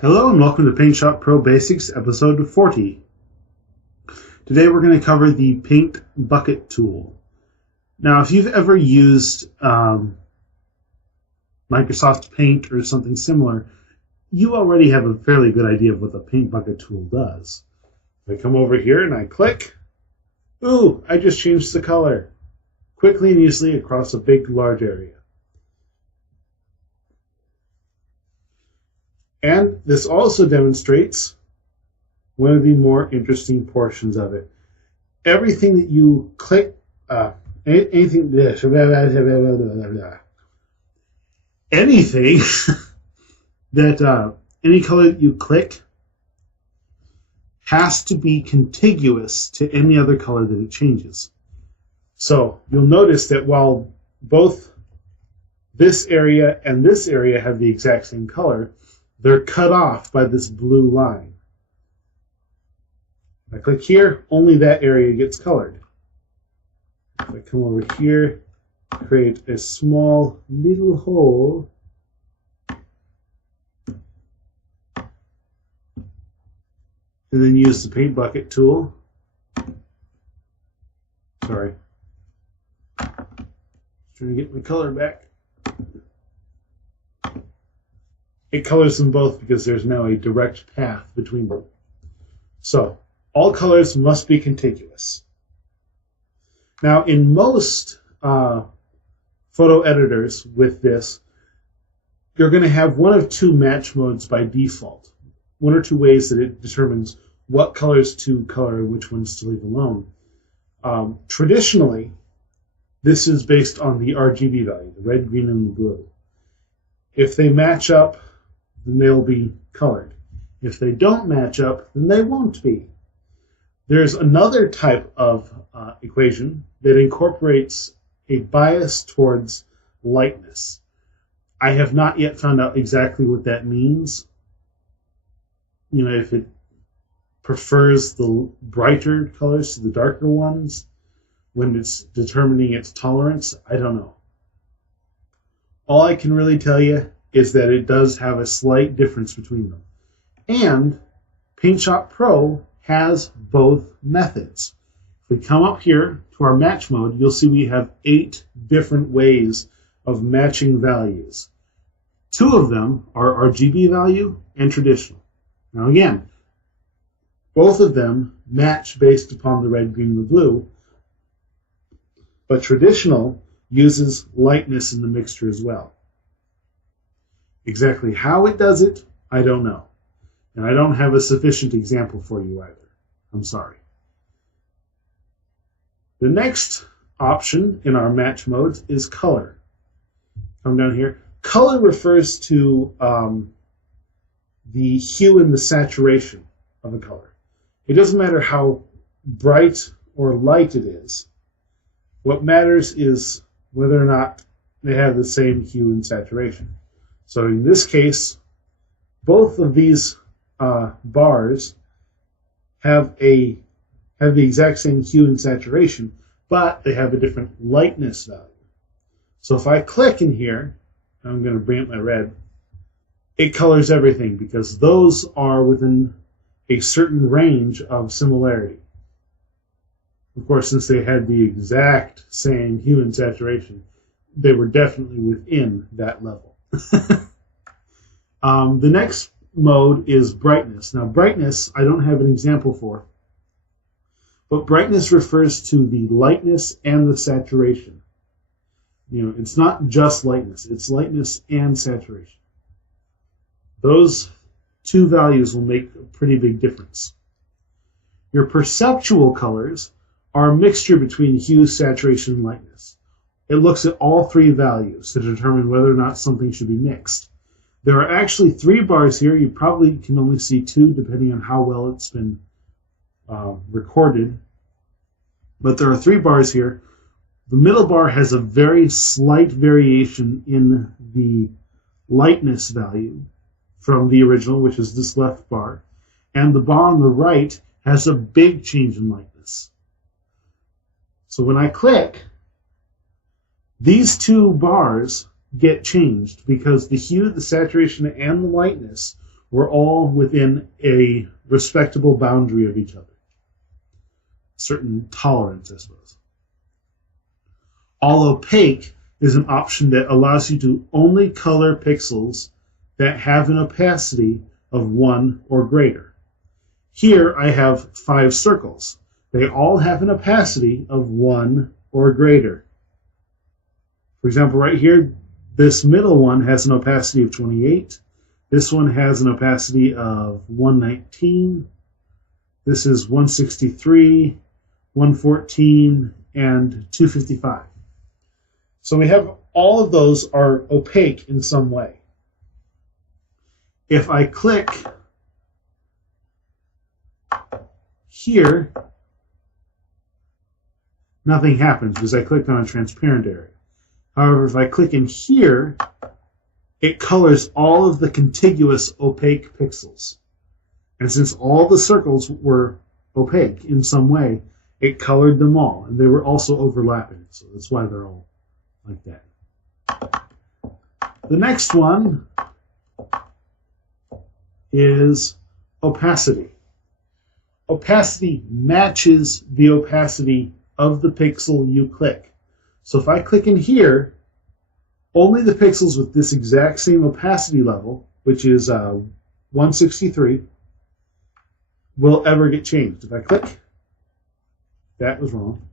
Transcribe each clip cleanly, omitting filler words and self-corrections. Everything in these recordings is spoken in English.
Hello and welcome to PaintShop Pro Basics, episode 40. Today we're going to cover the Paint Bucket tool. Now, if you've ever used Microsoft Paint or something similar, you already have a fairly good idea of what the Paint Bucket tool does. If I come over here and I click, ooh, I just changed the color quickly and easily across a big, large area. And this also demonstrates one of the more interesting portions of it. Everything that you click, anything that any color that you click has to be contiguous to any other color that it changes. So you'll notice that while both this area and this area have the exact same color, they're cut off by this blue line. If I click here, only that area gets colored. If I come over here, create a small little hole, and then use the Paint Bucket tool. Sorry. Trying to get my color back. It colors them both because there's now a direct path between them. So, all colors must be contiguous. Now, in most photo editors with this, you're going to have one of two match modes by default. One or two ways that it determines what colors to color and which ones to leave alone. Traditionally, this is based on the RGB value, the red, green, and the blue. If they match up, then they'll be colored. If they don't match up, then they won't be. There's another type of equation that incorporates a bias towards lightness. I have not yet found out exactly what that means. You know, if it prefers the brighter colors to the darker ones when it's determining its tolerance, I don't know. All I can really tell you is that it does have a slight difference between them. And PaintShop Pro has both methods. If we come up here to our match mode, you'll see we have 8 different ways of matching values. 2 of them are RGB value and traditional. Now again, both of them match based upon the red, green, and the blue, but traditional uses lightness in the mixture as well. Exactly how it does it, I don't know. And I don't have a sufficient example for you either. I'm sorry. The next option in our match modes is color. Come down here. Color refers to the hue and the saturation of a color. It doesn't matter how bright or light it is. What matters is whether or not they have the same hue and saturation. So in this case, both of these bars have the exact same hue and saturation, but they have a different lightness value. So if I click in here, I'm going to bring up my red, it colors everything because those are within a certain range of similarity. Of course, since they had the exact same hue and saturation, they were definitely within that level. The next mode is brightness. Now, brightness, I don't have an example for, but brightness refers to the lightness and the saturation. You know, it's not just lightness, it's lightness and saturation. Those 2 values will make a pretty big difference. Your perceptual colors are a mixture between hue, saturation, and lightness. It looks at all 3 values to determine whether or not something should be mixed. There are actually 3 bars here. You probably can only see 2 depending on how well it's been recorded. But there are 3 bars here. The middle bar has a very slight variation in the lightness value from the original, which is this left bar. And the bar on the right has a big change in lightness. So when I click, these 2 bars get changed because the hue, the saturation, and the lightness We're all within a respectable boundary of each other. Certain tolerance, I suppose. All opaque is an option that allows you to only color pixels that have an opacity of 1 or greater. Here I have 5 circles. They all have an opacity of 1 or greater. For example, right here, this middle one has an opacity of 28. This one has an opacity of 119. This is 163, 114, and 255. So we have all of those are opaque in some way. If I click here, nothing happens because I clicked on a transparent area. However, if I click in here, it colors all of the contiguous opaque pixels. And since all the circles were opaque in some way, it colored them all. And they were also overlapping, so that's why they're all like that. The next one is opacity. Opacity matches the opacity of the pixel you click. So if I click in here, only the pixels with this exact same opacity level, which is 163, will ever get changed. If I click, that was wrong.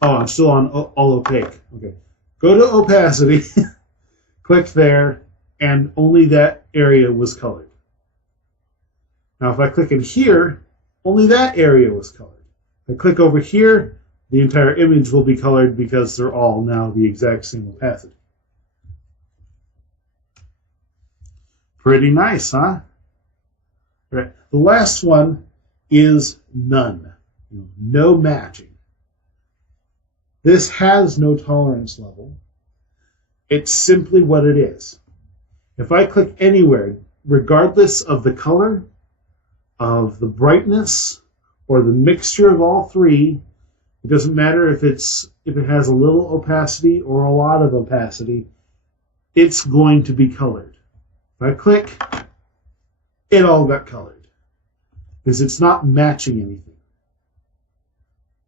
Oh, I'm still on all opaque. Okay. Go to opacity, click there, and only that area was colored. Now if I click in here, only that area was colored. If I click over here, the entire image will be colored because they're all now the exact same opacity. Pretty nice, huh? All right. The last one is none. No matching. This has no tolerance level. It's simply what it is. If I click anywhere, regardless of the color, of the brightness, or the mixture of all three, it doesn't matter if it has a little opacity or a lot of opacity, it's going to be colored. If I click, it all got colored because it's not matching anything.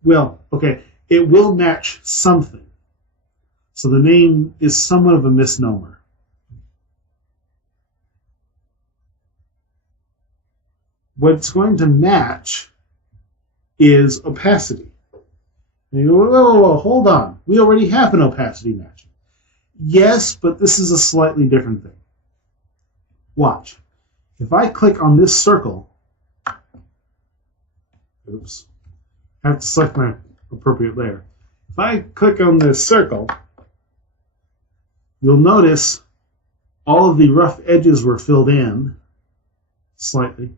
Well, okay, it will match something. So the name is somewhat of a misnomer. What it's going to match is opacity. And you go, whoa, hold on. We already have an opacity matching. Yes, but this is a slightly different thing. Watch. If I click on this circle, oops, I have to select my appropriate layer. If I click on this circle, you'll notice all of the rough edges were filled in slightly.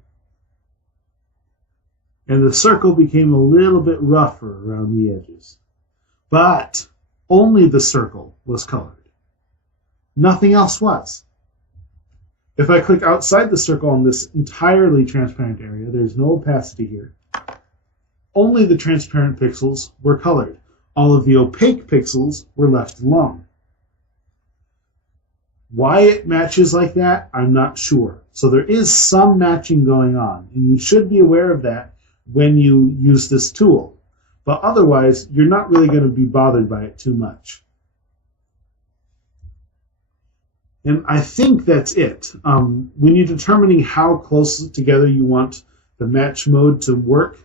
And the circle became a little bit rougher around the edges. But only the circle was colored. Nothing else was. If I click outside the circle on this entirely transparent area, there's no opacity here. Only the transparent pixels were colored. All of the opaque pixels were left alone. Why it matches like that, I'm not sure. So there is some matching going on, and you should be aware of that when you use this tool. But otherwise, you're not really going to be bothered by it too much. And I think that's it. When you're determining how close together you want the match mode to work,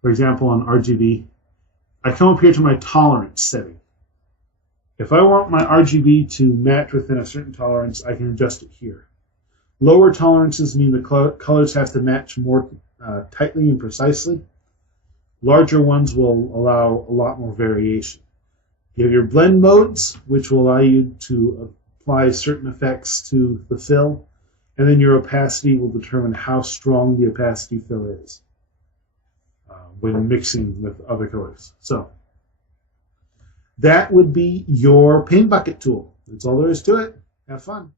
for example, on RGB, I come up here to my tolerance setting. If I want my RGB to match within a certain tolerance, I can adjust it here. Lower tolerances mean the colors have to match more tightly and precisely. Larger ones will allow a lot more variation. You have your blend modes, which will allow you to apply certain effects to the fill, and then your opacity will determine how strong the opacity fill is when mixing with other colors. So that would be your paint bucket tool. That's all there is to it. Have fun.